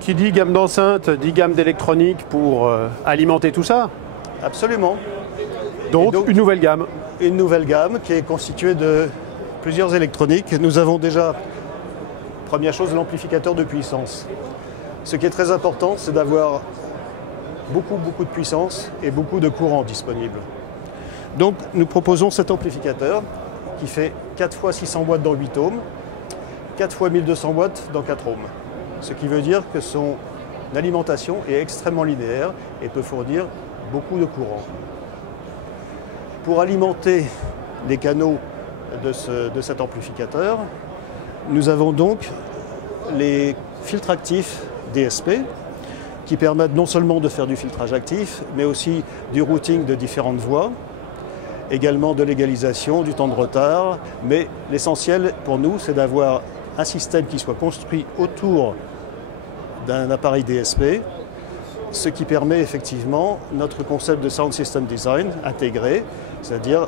Qui dit gamme d'enceinte, dit gamme d'électronique pour alimenter tout ça. Absolument. Donc une nouvelle gamme. Une nouvelle gamme qui est constituée de plusieurs électroniques. Nous avons déjà, première chose, l'amplificateur de puissance. Ce qui est très important, c'est d'avoir beaucoup de puissance et beaucoup de courant disponible. Donc nous proposons cet amplificateur qui fait 4 fois 600 watts dans 8 ohms, 4 fois 1200 watts dans 4 ohms. Ce qui veut dire que son alimentation est extrêmement linéaire et peut fournir beaucoup de courant. Pour alimenter les canaux de cet amplificateur, nous avons donc les filtres actifs DSP qui permettent non seulement de faire du filtrage actif, mais aussi du routing de différentes voies, également de l'égalisation, du temps de retard. Mais l'essentiel pour nous, c'est d'avoir un système qui soit construit autour d'un appareil DSP, ce qui permet effectivement notre concept de Sound System Design intégré, c'est-à-dire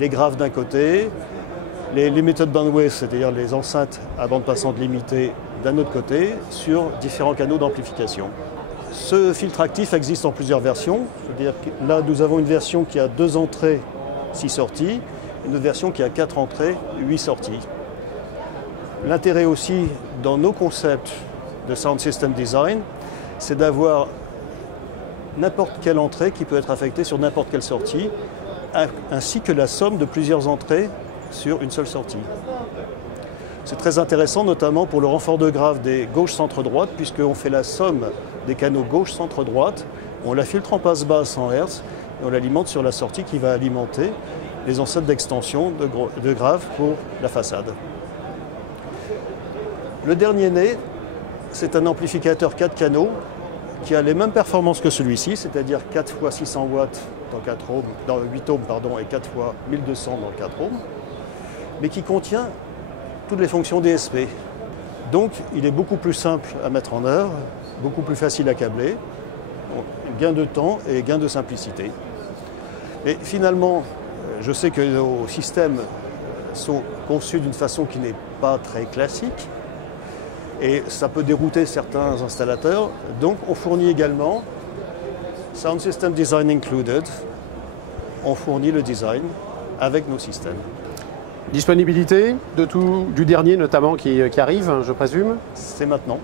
les graves d'un côté, les limited bandwidth, c'est-à-dire les enceintes à bande passante limitée d'un autre côté, sur différents canaux d'amplification. Ce filtre actif existe en plusieurs versions, c'est-à-dire que là nous avons une version qui a 2 entrées, 6 sorties, une autre version qui a 4 entrées, 8 sorties. L'intérêt aussi dans nos concepts de Sound System Design, c'est d'avoir n'importe quelle entrée qui peut être affectée sur n'importe quelle sortie, ainsi que la somme de plusieurs entrées sur une seule sortie. C'est très intéressant, notamment pour le renfort de grave des gauche-centre-droite, puisqu'on fait la somme des canaux gauche-centre-droite, on la filtre en passe basse en Hertz, et on l'alimente sur la sortie qui va alimenter les enceintes d'extension de grave pour la façade. Le dernier né, c'est un amplificateur 4 canaux qui a les mêmes performances que celui-ci, c'est-à-dire 4 fois 600 watts dans 8 ohms et 4 fois 1200 dans 4 ohms, mais qui contient toutes les fonctions DSP. Donc il est beaucoup plus simple à mettre en œuvre, beaucoup plus facile à câbler, gain de temps et gain de simplicité. Et finalement, je sais que nos systèmes sont conçus d'une façon qui n'est pas très classique, et ça peut dérouter certains installateurs. Donc on fournit également Sound System Design Included. On fournit le design avec nos systèmes. Disponibilité de tout, du dernier notamment qui arrive, je présume. C'est maintenant.